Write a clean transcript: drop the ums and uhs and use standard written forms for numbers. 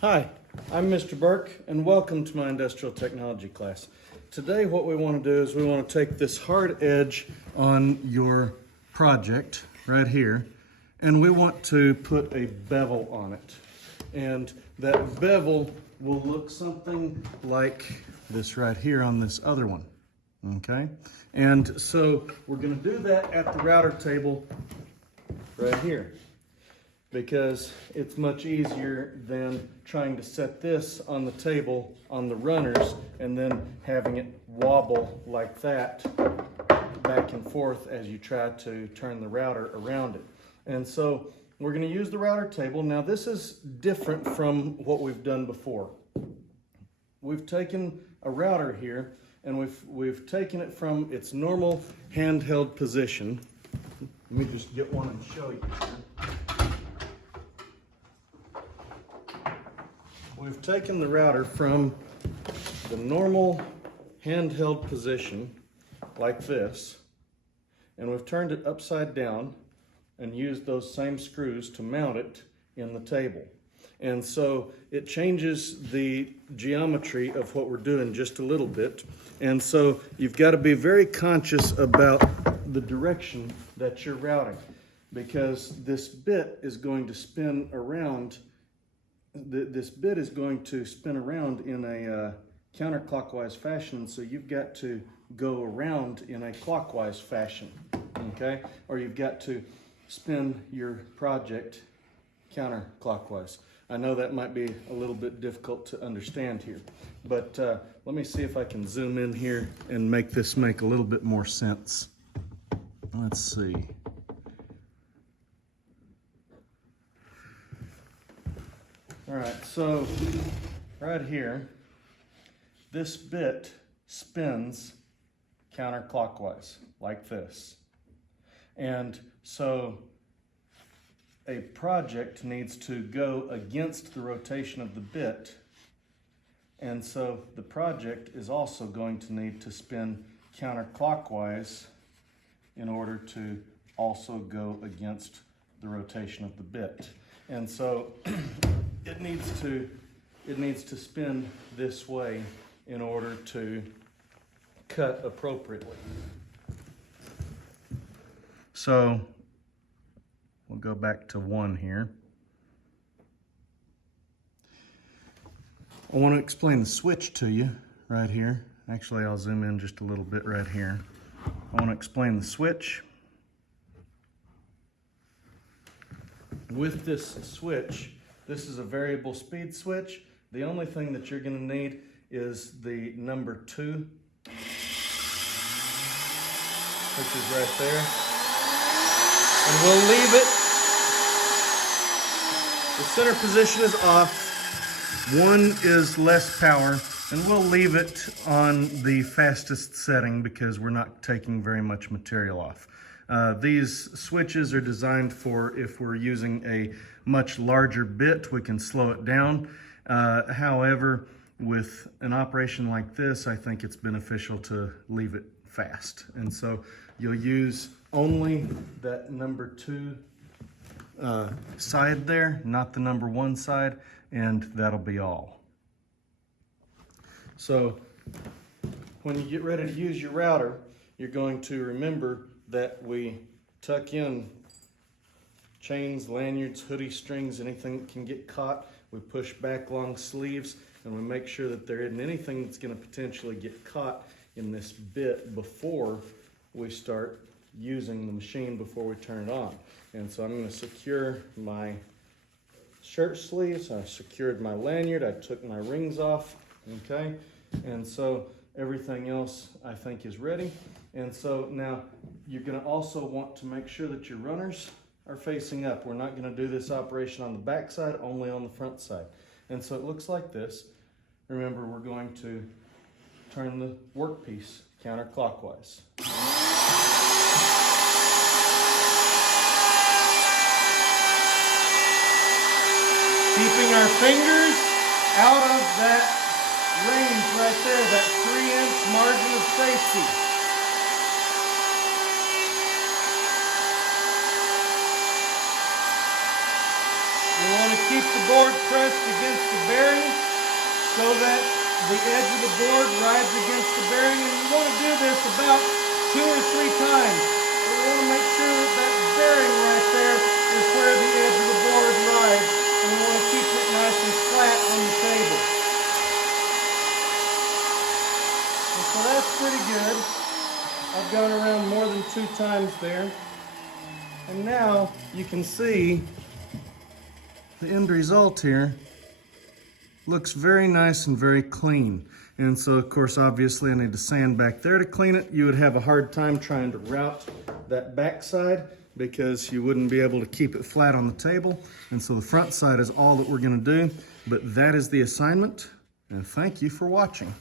Hi, I'm Mr. Burke, and welcome to my industrial technology class. Today what we want to do is we want to take this hard edge on your project right here, and we want to put a bevel on it. And that bevel will look something like this right here on this other one, okay? And so we're going to do that at the router table right here, because it's much easier than trying to set this on the table on the runners and then having it wobble like that back and forth as you try to turn the router around it. And so we're going to use the router table. Now this is different from what we've done before. We've taken a router here and we've taken it from its normal handheld position. Let me just get one and show you here. We've taken the router from the normal handheld position like this, and we've turned it upside down and used those same screws to mount it in the table. And so it changes the geometry of what we're doing just a little bit. And so you've got to be very conscious about the direction that you're routing, because this bit is going to spin around. This bit is going to spin around in a counterclockwise fashion, so you've got to go around in a clockwise fashion, okay? Or you've got to spin your project counterclockwise. I know that might be a little bit difficult to understand here, but let me see if I can zoom in here and make this make a little bit more sense. Let's see. All right, so right here, this bit spins counterclockwise like this. And so a project needs to go against the rotation of the bit. And so the project is also going to need to spin counterclockwise in order to also go against the rotation of the bit. And so it needs to spin this way in order to cut appropriately. So we'll go back to 1 here. I want to explain the switch to you right here. Actually, I'll zoom in just a little bit right here. I want to explain the switch. With this switch, this is a variable speed switch. The only thing that you're going to need is the number 2, which is right there. And we'll leave it. The center position is off. 1 is less power, and we'll leave it on the fastest setting because we're not taking very much material off. These switches are designed for if we're using a much larger bit, we can slow it down. However, with an operation like this, I think it's beneficial to leave it fast. And so you'll use only that number 2 side there, not the number 1 side, and that'll be all. So when you get ready to use your router, you're going to remember that we tuck in chains, lanyards, hoodie strings, anything that can get caught. We push back long sleeves, and we make sure that there isn't anything that's going to potentially get caught in this bit before we start using the machine, before we turn it on. And so I'm going to secure my shirt sleeves. I secured my lanyard. I took my rings off, okay? And so everything else I think is ready. And so now you're going to also want to make sure that your runners are facing up. We're not going to do this operation on the back side, only on the front side. And so it looks like this. Remember, we're going to turn the workpiece counterclockwise. Keeping our fingers out of that range right there, that 3-inch margin of safety. You want to keep the board pressed against the so that the edge of the board rides against the bearing. And you want to do this about 2 or 3 times. So we want to make sure that that bearing right there is where the edge of the board rides. And we want to keep it nice and flat on the table. And so that's pretty good. I've gone around more than 2 times there. And now you can see the end result here looks very nice and very clean. And so of course, obviously I need to sand back there to clean it. You would have a hard time trying to route that back side because you wouldn't be able to keep it flat on the table. And so the front side is all that we're gonna do, but that is the assignment. And thank you for watching.